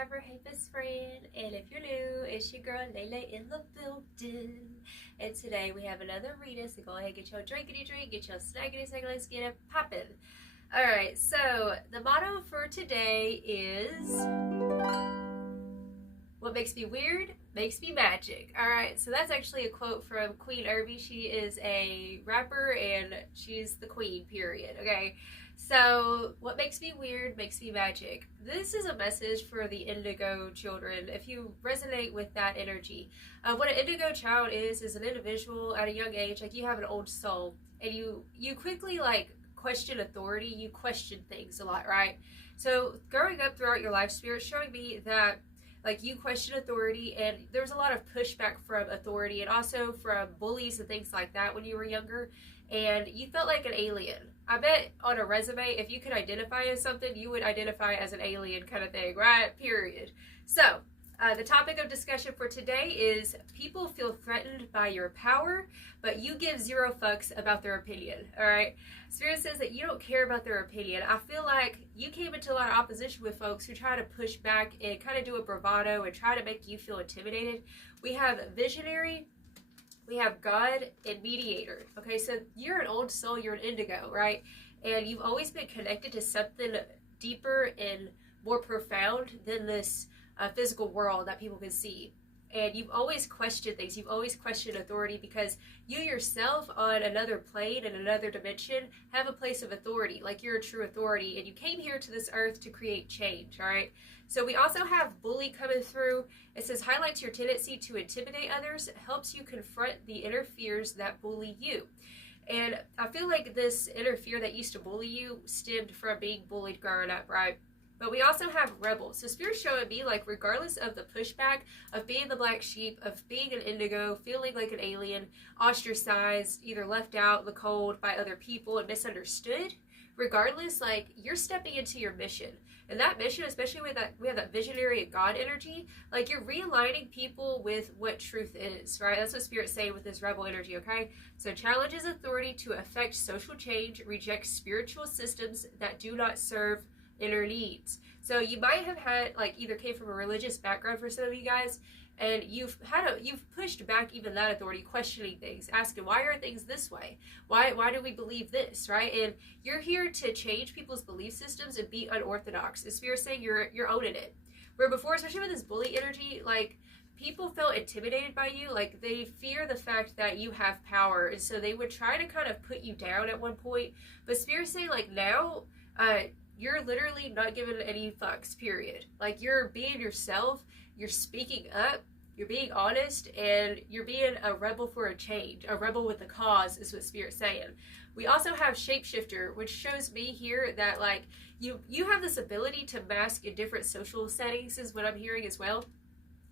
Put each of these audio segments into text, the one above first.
subscriber, hey best friend, and if you're new, it's your girl Layla in the building. And today we have another reading, so go ahead and get your drinkity drink, get your snackity snack, let's get it poppin'. Alright, so the motto for today is what makes me weird makes me magic. Alright, so that's actually a quote from Queen Irby. She is a rapper and she's the queen, period. Okay, so what makes me weird makes me magic. This is a message for the indigo children. If you resonate with that energy, what an indigo child is an individual at a young age, like you have an old soul, and you quickly like question authority, you question things a lot, right? So growing up throughout your life, Spirit's showing me that like you question authority, and there was a lot of pushback from authority and also from bullies and things like that when you were younger, and you felt like an alien. I bet on a resume, if you could identify as something, you would identify as an alien kind of thing, right? Period. So the topic of discussion for today is people feel threatened by your power, but you give zero fucks about their opinion, all right? Spirit says that you don't care about their opinion. I feel like you came into a lot of opposition with folks who try to push back and kind of do a bravado and try to make you feel intimidated. We have visionary, we have God, and mediator. Okay, so you're an old soul, you're an indigo, right? And you've always been connected to something deeper and more profound than this physical world that people can see. And you've always questioned things. You've always questioned authority because you yourself on another plane and another dimension have a place of authority. Like you're a true authority, and you came here to this earth to create change, all right? So we also have bully coming through. It says highlights your tendency to intimidate others, helps you confront the inner fears that bully you. And I feel like this inner fear that used to bully you stemmed from being bullied growing up, right? But we also have rebels. So Spirit's showing me, like, regardless of the pushback of being the black sheep, of being an indigo, feeling like an alien, ostracized, either left out in the cold by other people and misunderstood, regardless, like, you're stepping into your mission. And that mission, especially with that, we have that visionary and God energy, like, you're realigning people with what truth is, right? That's what Spirit's saying with this rebel energy, okay? So challenges authority to affect social change, reject spiritual systems that do not serve inner needs. So you might have had, like, either came from a religious background for some of you guys, and you've pushed back even that authority, questioning things, asking why are things this way, why do we believe this, right? And you're here to change people's belief systems and be unorthodox. The Spirit's saying you're owning it, where before, especially with this bully energy, like, people felt intimidated by you. Like, they fear the fact that you have power, and so they would try to kind of put you down at one point. But Spirit's saying, like, now you're literally not giving any fucks, period. Like, you're being yourself, you're speaking up, you're being honest, and you're being a rebel for a change. A rebel with a cause is what Spirit's saying. We also have shapeshifter, which shows me here that, like, you have this ability to mask in different social settings, is what I'm hearing as well.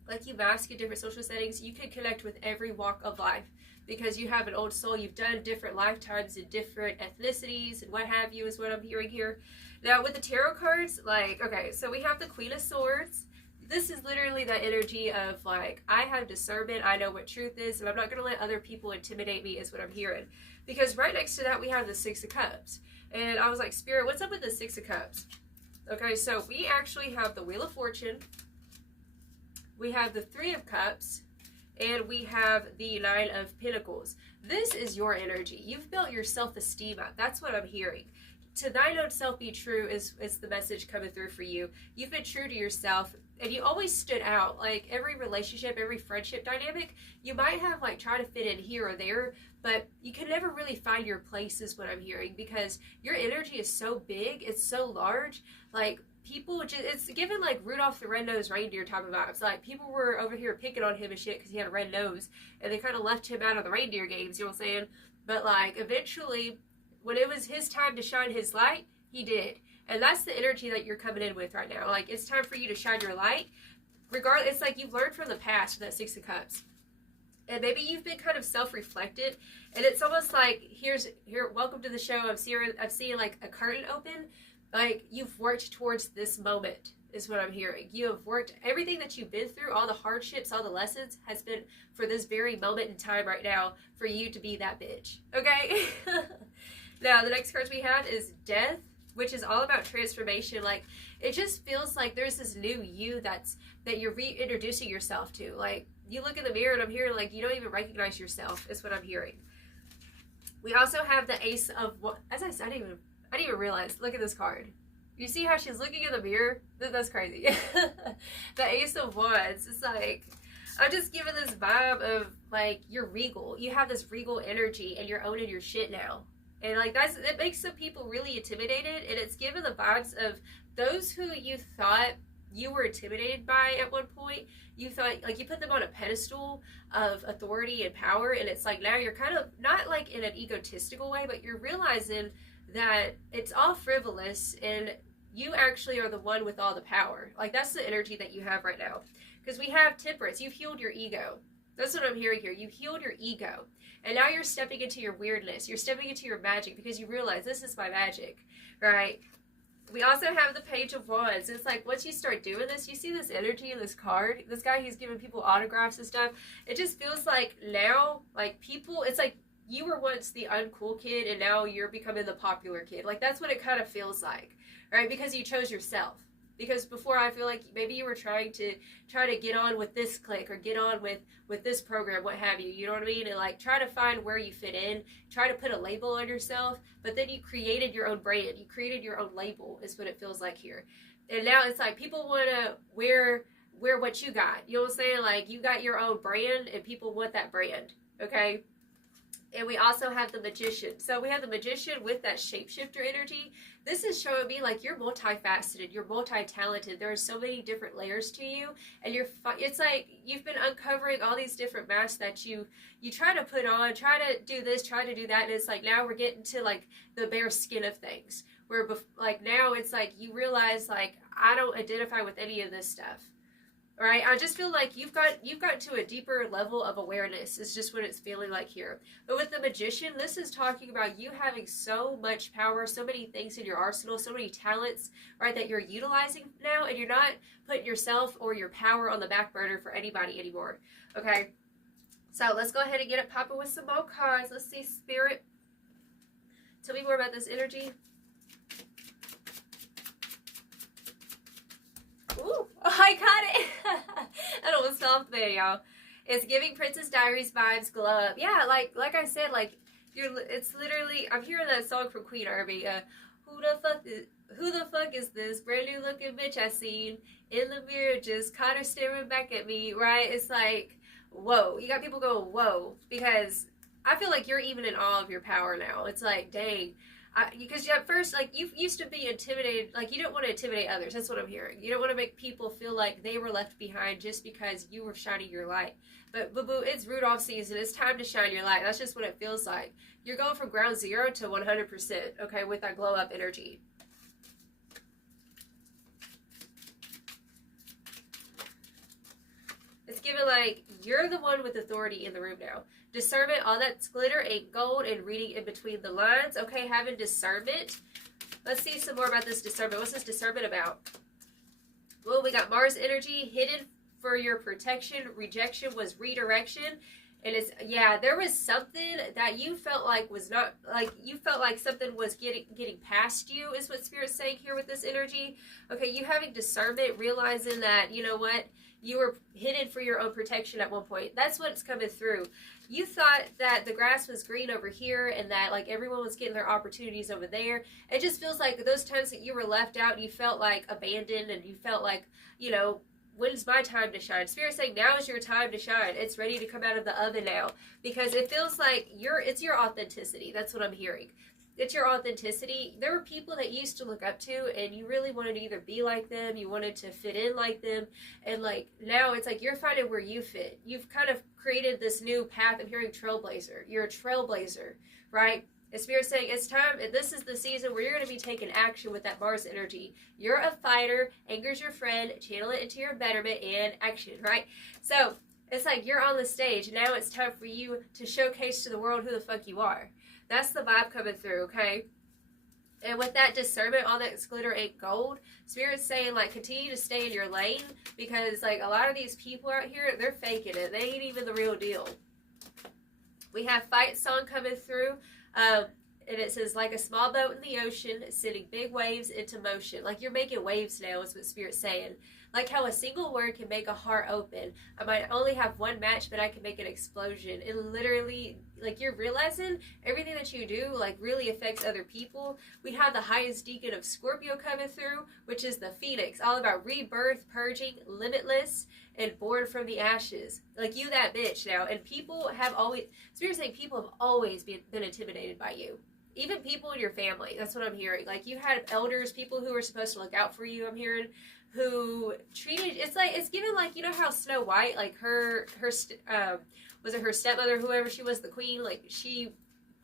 Like, you mask in different social settings. You can connect with every walk of life because you have an old soul. You've done different lifetimes in different ethnicities and what have you, is what I'm hearing here. Now, with the tarot cards, like, okay, so we have the Queen of Swords. This is literally that energy of, like, I have discernment, I know what truth is, and I'm not going to let other people intimidate me, is what I'm hearing. Because right next to that, we have the Six of Cups. And I was like, Spirit, what's up with the Six of Cups? Okay, so we actually have the Wheel of Fortune, we have the Three of Cups, and we have the Nine of Pentacles. This is your energy. You've built your self-esteem up. That's what I'm hearing. To thine own self be true is the message coming through for you. You've been true to yourself, and you always stood out. Like, every relationship, every friendship dynamic, you might have, like, tried to fit in here or there, but you can never really find your place, is what I'm hearing, because your energy is so big, it's so large. Like, people just, it's given like Rudolph the Red-Nosed Reindeer type of vibes. Like, people were over here picking on him and shit because he had a red nose, and they kind of left him out of the reindeer games, you know what I'm saying? But, like, eventually, when it was his time to shine his light, he did. And that's the energy that you're coming in with right now. Like, it's time for you to shine your light. Regardless, it's like you've learned from the past with that Six of Cups. And maybe you've been kind of self-reflected, and it's almost like, here, welcome to the show. I'm seeing like a curtain open. Like, you've worked towards this moment, is what I'm hearing. You have worked, everything that you've been through, all the hardships, all the lessons, has been for this very moment in time right now for you to be that bitch. Okay? Now, the next cards we have is Death, which is all about transformation. Like, it just feels like there's this new you that you're reintroducing yourself to. Like, you look in the mirror and I'm hearing like you don't even recognize yourself is what I'm hearing. We also have the Ace of, as I said, I didn't even realize. Look at this card. You see how she's looking in the mirror? That's crazy. The Ace of Wands. It's like, I'm just giving this vibe of like you're regal. You have this regal energy and you're owning your shit now. And like it makes some people really intimidated, and it's given the vibes of those who you thought you were intimidated by at one point. You thought like you put them on a pedestal of authority and power, and it's like now you're kind of not like in an egotistical way, but you're realizing that it's all frivolous and you actually are the one with all the power. Like, that's the energy that you have right now. Because we have Temperance. You've healed your ego. That's what I'm hearing here. You've healed your ego. And now you're stepping into your weirdness. You're stepping into your magic because you realize this is my magic, right? We also have the Page of Wands. It's like once you start doing this, you see this energy in this card. This guy, he's giving people autographs and stuff. It just feels like now, like people, it's like you were once the uncool kid and now you're becoming the popular kid. Like, that's what it kind of feels like, right? Because you chose yourself. Because before, I feel like maybe you were trying to get on with this clique or get on with this program, what have you. You know what I mean? And like try to find where you fit in, try to put a label on yourself. But then you created your own brand. You created your own label is what it feels like here. And now it's like people want to wear what you got. You know what I'm saying? Like, you got your own brand and people want that brand. Okay? And we also have the Magician. So we have the Magician with that shapeshifter energy. This is showing me like you're multifaceted, you're multi-talented. There are so many different layers to you, and it's like you've been uncovering all these different masks that you try to put on, try to do this, try to do that, and it's like now we're getting to like the bare skin of things. Where like now it's like you realize like I don't identify with any of this stuff. Right, I just feel like you've got to a deeper level of awareness is just what it's feeling like here. But with the Magician, this is talking about you having so much power, so many things in your arsenal, so many talents, right, that you're utilizing now, and you're not putting yourself or your power on the back burner for anybody anymore. Okay, so let's go ahead and get it popping with some more cards. Let's see, Spirit. Tell me more about this energy. Ooh, I got it. That almost stopped there, y'all. It's giving Princess Diaries vibes, glow up. Yeah, like I said, like it's literally. I'm hearing that song from Queen Irby. Who the fuck is this brand new looking bitch I seen in the mirror? Just caught her staring back at me. Right? It's like, whoa. You got people going, whoa, because I feel like you're even in awe of your power now. It's like, dang. Because at first, like, you used to be intimidated, like, you don't want to intimidate others. That's what I'm hearing. You don't want to make people feel like they were left behind just because you were shining your light. But, boo-boo, it's Rudolph season. It's time to shine your light. That's just what it feels like. You're going from ground zero to 100%, okay, with that glow-up energy. It's given, like, you're the one with authority in the room now. Discernment, all that glitter ain't gold, and reading in between the lines. Okay, having discernment. Let's see some more about this discernment. What's this discernment about? Well, we got Mars energy, hidden for your protection. Rejection was redirection. And it's, yeah, there was something that you felt like was not, like, you felt like something was getting past you, is what Spirit's saying here with this energy. Okay, you having discernment, realizing that, you know what, you were hidden for your own protection at one point. That's what's coming through. You thought that the grass was green over here and that, like, everyone was getting their opportunities over there. It just feels like those times that you were left out and you felt, like, abandoned and you felt like, you know, when's my time to shine? Spirit's saying now is your time to shine. It's ready to come out of the oven now. Because it feels like it's your authenticity. That's what I'm hearing. It's your authenticity. There were people that you used to look up to and you really wanted to either be like them, you wanted to fit in like them, and like now it's like you're finding where you fit. You've kind of created this new path. I'm hearing trailblazer. You're a trailblazer, right? And Spirit's saying it's time, and this is the season where you're going to be taking action with that Mars energy. You're a fighter, anger's your friend, channel it into your betterment and action, right? So it's like you're on the stage. Now it's time for you to showcase to the world who the fuck you are. That's the vibe coming through, okay? And with that discernment, all that glitter ain't gold. Spirit's saying, like, continue to stay in your lane because, like, a lot of these people out here, they're faking it. They ain't even the real deal. We have Fight Song coming through. and it says, like a small boat in the ocean, sending big waves into motion. Like you're making waves now is what Spirit's saying. Like how a single word can make a heart open. I might only have one match, but I can make an explosion. And literally, like you're realizing everything that you do, like really affects other people. We have the highest deacon of Scorpio coming through, which is the Phoenix. All about rebirth, purging, limitless, and born from the ashes. Like you that bitch now. And people have always, Spirit's saying people have always been intimidated by you. Even people in your family. That's what I'm hearing. Like you had elders, people who were supposed to look out for you, I'm hearing, who treated, it's like, it's given like, you know how Snow White, like was it her stepmother, whoever she was, the queen, like she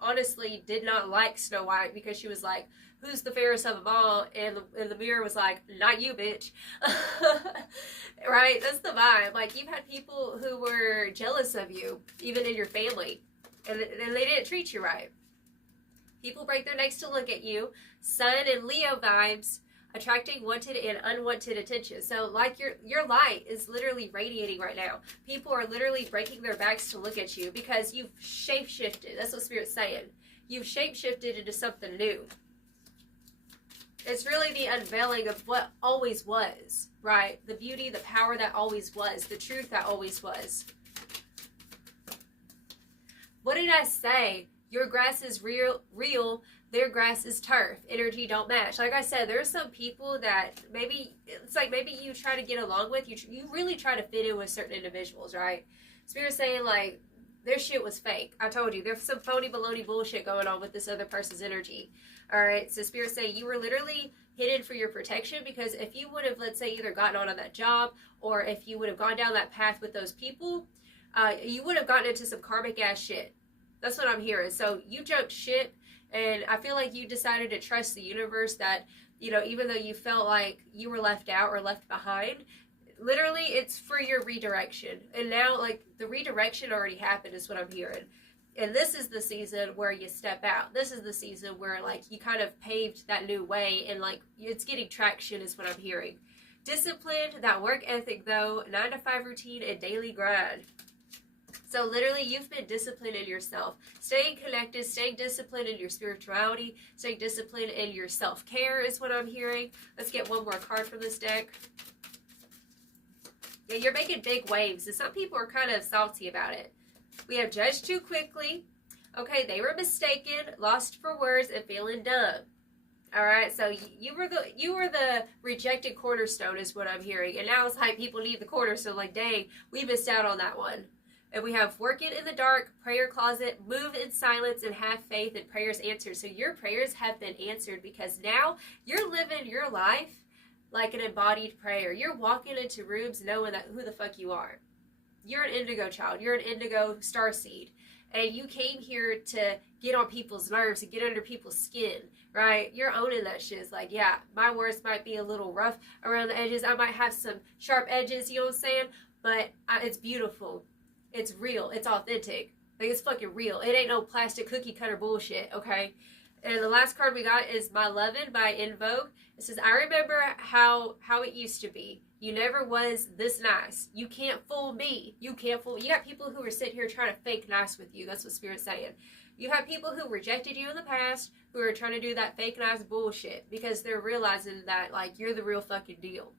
honestly did not like Snow White because she was like, who's the fairest of them all? And the mirror was like, not you, bitch. Right? That's the vibe. Like you've had people who were jealous of you, even in your family, and they didn't treat you right. People break their necks to look at you. Sun and Leo vibes, attracting wanted and unwanted attention. So like your light is literally radiating right now. People are literally breaking their backs to look at you because you've shape-shifted. That's what Spirit's saying. You've shape-shifted into something new. It's really the unveiling of what always was, right? The beauty, the power that always was, the truth that always was. What did I say? Your grass is real, their grass is turf. Energy don't match. Like I said, there's some people that maybe, it's like maybe you try to get along with, you really try to fit in with certain individuals, right? Spirit's saying like, their shit was fake. I told you, there's some phony baloney bullshit going on with this other person's energy. Alright, so Spirit's saying you were literally hidden for your protection because if you would have, let's say, either gotten on that job or if you would have gone down that path with those people, you would have gotten into some karmic ass shit. That's what I'm hearing. So you jumped ship, and I feel like you decided to trust the universe that, you know, even though you felt like you were left out or left behind, literally it's for your redirection. And now, like, the redirection already happened is what I'm hearing. And this is the season where you step out. This is the season where, like, you kind of paved that new way and, like, it's getting traction is what I'm hearing. Disciplined, that work ethic, though, 9 to 5 routine and daily grind. So literally, you've been disciplined in yourself. Staying connected, staying disciplined in your spirituality, staying disciplined in your self-care is what I'm hearing. Let's get one more card from this deck. Yeah, you're making big waves, and some people are kind of salty about it. We have judged too quickly. Okay, they were mistaken, lost for words, and feeling dumb. All right, so you were the rejected cornerstone is what I'm hearing, and now it's like people need the cornerstone. Like, dang, we missed out on that one. And we have working in the dark, prayer closet, move in silence, and have faith, and prayers answered. So your prayers have been answered because now you're living your life like an embodied prayer. You're walking into rooms knowing that who the fuck you are. You're an indigo child. You're an indigo starseed. And you came here to get on people's nerves and get under people's skin, right? You're owning that shit. It's like, yeah, my words might be a little rough around the edges. I might have some sharp edges, you know what I'm saying? But it's beautiful. It's real. It's authentic. Like, it's fucking real. It ain't no plastic cookie cutter bullshit, okay? And the last card we got is My Lovin' by In Vogue. It says, I remember how it used to be. You never was this nice. You can't fool me. You can't fool. You got people who are sitting here trying to fake nice with you. That's what Spirit's saying. You have people who rejected you in the past who are trying to do that fake nice bullshit because they're realizing that, like, you're the real fucking deal.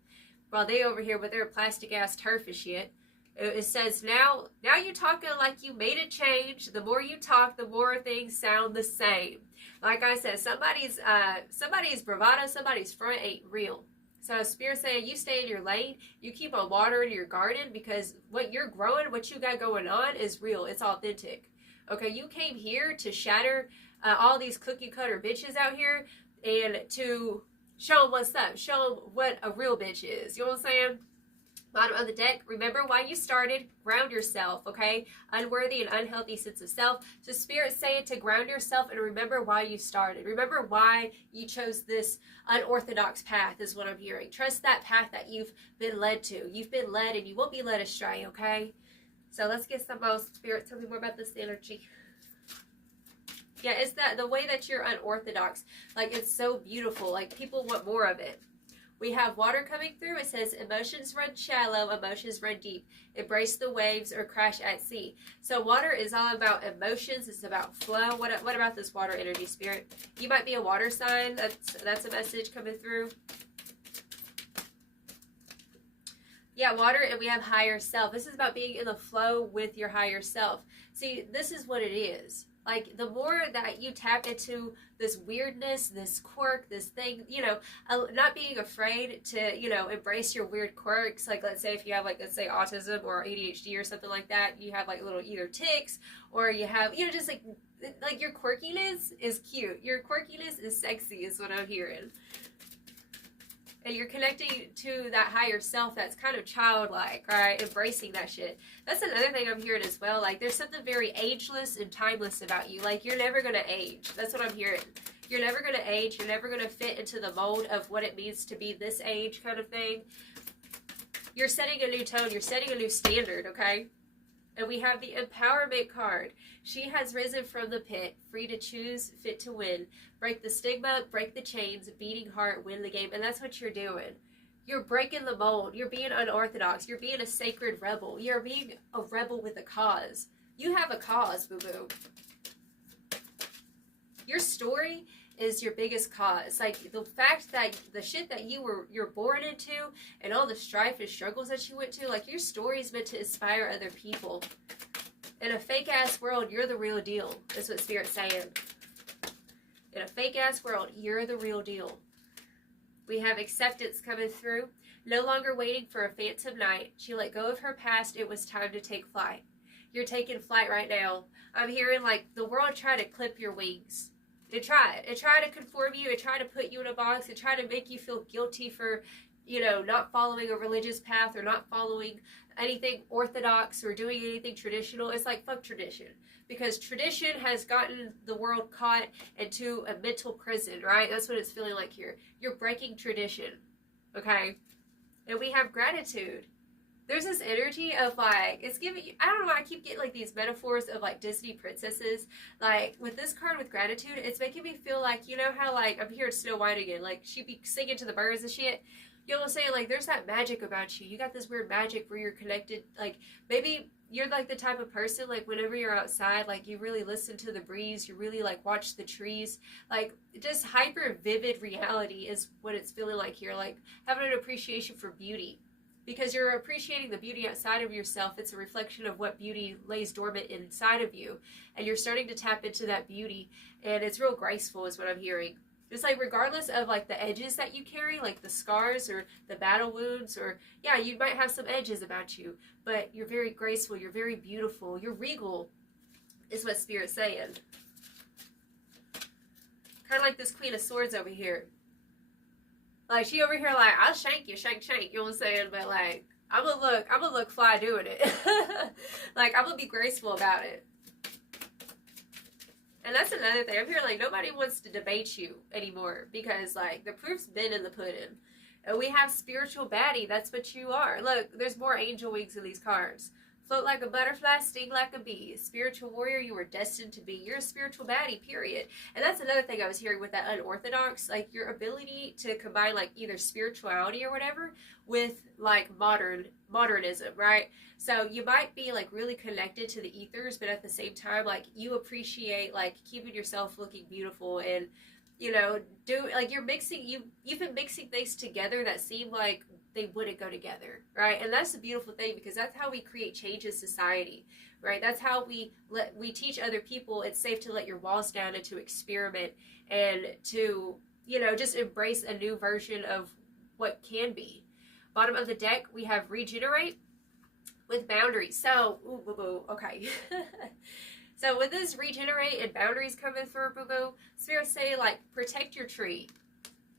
While they over here with their plastic ass turf and shit. It says, now you're talking like you made a change. The more you talk, the more things sound the same. Like I said, somebody's bravado, somebody's front ain't real. So Spirit's saying you stay in your lane, you keep on watering your garden because what you're growing, what you got going on is real. It's authentic. Okay, you came here to shatter all these cookie cutter bitches out here and to show them what's up. Show them what a real bitch is. You know what I'm saying? Bottom of the deck, remember why you started, ground yourself, okay? Unworthy and unhealthy sense of self. So Spirit's saying to ground yourself and remember why you started. Remember why you chose this unorthodox path is what I'm hearing. Trust that path that you've been led to. You've been led and you won't be led astray, okay? So let's get some more. Spirit, tell me more about this energy. Yeah, it's that the way that you're unorthodox. Like, it's so beautiful. Like, people want more of it. We have water coming through. It says emotions run shallow, emotions run deep. Embrace the waves or crash at sea. So water is all about emotions. It's about flow. What about this water energy, Spirit? You might be a water sign. That's a message coming through. Yeah, water, and we have higher self. This is about being in the flow with your higher self. See, this is what it is. Like, the more that you tap into this weirdness, this quirk, this thing, you know, not being afraid to, you know, embrace your weird quirks. Like, let's say if you have, like, let's say autism or ADHD or something like that, you have, like, little either tics, or you have, you know, just, like your quirkiness is cute. Your quirkiness is sexy is what I'm hearing. And you're connecting to that higher self that's kind of childlike, right? Embracing that shit. That's another thing I'm hearing as well. Like, there's something very ageless and timeless about you. Like, you're never going to age. That's what I'm hearing. You're never going to age. You're never going to fit into the mold of what it means to be this age kind of thing. You're setting a new tone. You're setting a new standard, okay? And we have the empowerment card. She has risen from the pit, free to choose, fit to win. Break the stigma, break the chains, beating heart, win the game. And that's what you're doing. You're breaking the mold. You're being unorthodox. You're being a sacred rebel. You're being a rebel with a cause. You have a cause, boo-boo. Your story is your biggest cause. Like, the fact that the shit that you're born into and all the strife and struggles that you went to, like, your story is meant to inspire other people. In a fake ass world, you're the real deal. That's what Spirit's saying. In a fake ass world, you're the real deal. We have acceptance coming through. No longer waiting for a phantom night. She let go of her past. It was time to take flight. You're taking flight right now. I'm hearing, like, the world try to clip your wings. It tried. It tried to conform you. It tried to put you in a box. It tried to make you feel guilty for, you know, not following a religious path or not following anything orthodox or doing anything traditional. It's like, fuck tradition. Because tradition has gotten the world caught into a mental prison, right? That's what it's feeling like here. You're breaking tradition, okay? And we have gratitude. There's this energy of, like, it's giving you, I don't know, I keep getting, like, these metaphors of, like, Disney princesses. Like, with this card with gratitude, it's making me feel like, you know how, like, I'm hearing Snow White again. Like, she'd be singing to the birds and shit. You know what I'm saying? Like, there's that magic about you. You got this weird magic where you're connected. Like, maybe you're, like, the type of person, like, whenever you're outside, like, you really listen to the breeze. You really, like, watch the trees. Like, just hyper vivid reality is what it's feeling like here. Like, having an appreciation for beauty. Because you're appreciating the beauty outside of yourself. It's a reflection of what beauty lays dormant inside of you. And you're starting to tap into that beauty. And it's real graceful is what I'm hearing. It's like, regardless of, like, the edges that you carry, like the scars or the battle wounds, or, yeah, you might have some edges about you. But you're very graceful. You're very beautiful. You're regal is what Spirit's saying. Kind of like this Queen of Swords over here. Like, she over here like, I'll shank you, shank, you know what I'm saying? But, like, I'm gonna look fly doing it. Like, I'm gonna be graceful about it. And that's another thing. I'm hearing, like, nobody wants to debate you anymore. Because, like, the proof's been in the pudding. And we have spiritual baddie. That's what you are. Look, there's more angel wings in these cards. Float like a butterfly, sting like a bee. Spiritual warrior, you were destined to be. You're a spiritual baddie, period. And that's another thing I was hearing with that unorthodox. Like, your ability to combine, like, either spirituality or whatever with, like, modernism, right? So you might be, like, really connected to the ethers, but at the same time, like, you appreciate, like, keeping yourself looking beautiful and, you know, you've been mixing things together that seem like they wouldn't go together, right? And that's the beautiful thing, because that's how we create change in society, right? That's how we teach other people it's safe to let your walls down and to experiment and to, you know, just embrace a new version of what can be. Bottom of the deck, we have regenerate with boundaries. So, okay. So with this regenerate and boundaries coming through, Spirit say, like, protect your tree.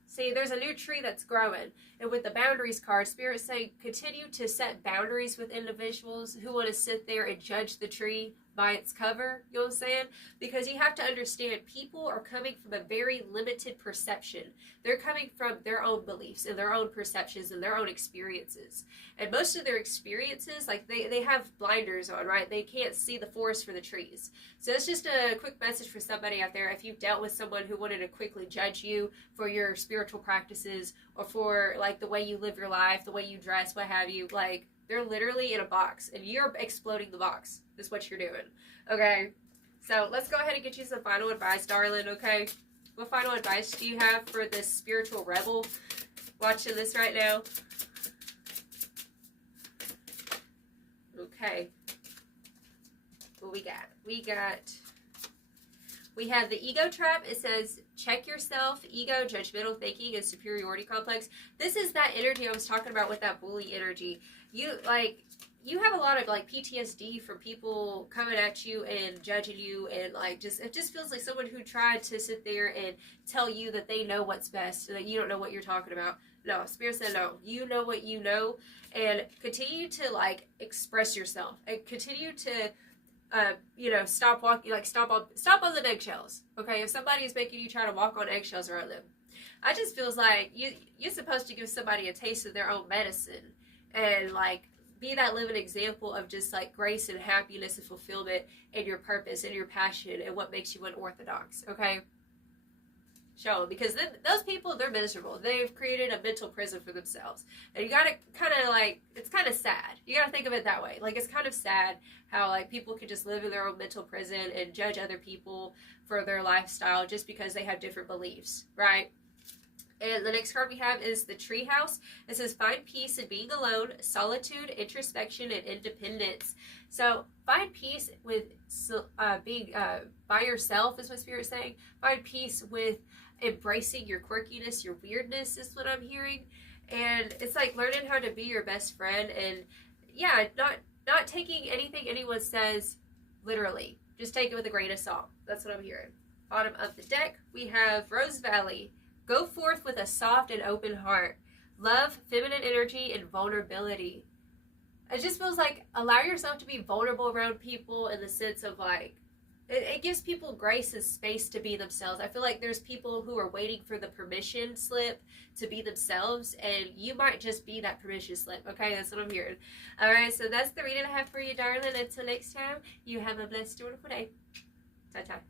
See, there's a new tree that's growing. And with the boundaries card, Spirit say continue to set boundaries with individuals who want to sit there and judge the tree by its cover, you know what I'm saying? Because you have to understand, people are coming from a very limited perception. They're coming from their own beliefs and their own perceptions and their own experiences. And most of their experiences, like they have blinders on, right? They can't see the forest for the trees. So it's just a quick message for somebody out there. If you've dealt with someone who wanted to quickly judge you for your spiritual practices or for like the way you live your life, the way you dress, what have you, like, they're literally in a box, and you're exploding the box, is what you're doing, okay? So let's go ahead and get you some final advice, darling, okay? What final advice do you have for this spiritual rebel watching this right now? Okay. What we got? We have the ego trap. It says, check yourself, ego, judgmental thinking, and superiority complex. This is that energy I was talking about with that bully energy. You have a lot of like PTSD from people coming at you and judging you, and like it just feels like someone who tried to sit there and tell you that they know what's best and that you don't know what you're talking about. No, Spirit said no. You know what you know, and continue to like express yourself and continue to stop walking, like stop on the eggshells. Okay, if somebody's making you try to walk on eggshells around them, I just feels like you're supposed to give somebody a taste of their own medicine and like be that living example of just like grace and happiness and fulfillment and your purpose and your passion and what makes you unorthodox. Okay, show them, because then those people, they're miserable. They've created a mental prison for themselves, and you gotta kind of like, it's kind of sad. You gotta think of it that way. Like, it's kind of sad how like people can just live in their own mental prison and judge other people for their lifestyle just because they have different beliefs, right? And the next card we have is the Treehouse. It says, find peace in being alone, solitude, introspection, and independence. So find peace with being by yourself, is what Spirit's saying. Find peace with embracing your quirkiness, your weirdness, is what I'm hearing. And it's like learning how to be your best friend, and yeah, not taking anything anyone says literally. Just take it with a grain of salt. That's what I'm hearing. Bottom of the deck, we have Rose Valley. Go forth with a soft and open heart. Love, feminine energy, and vulnerability. It just feels like allow yourself to be vulnerable around people in the sense of like, it gives people grace and space to be themselves. I feel like there's people who are waiting for the permission slip to be themselves, and you might just be that permission slip. Okay, that's what I'm hearing. All right, so that's the reading I have for you, darling. Until next time, you have a blessed, wonderful day. Ta-ta.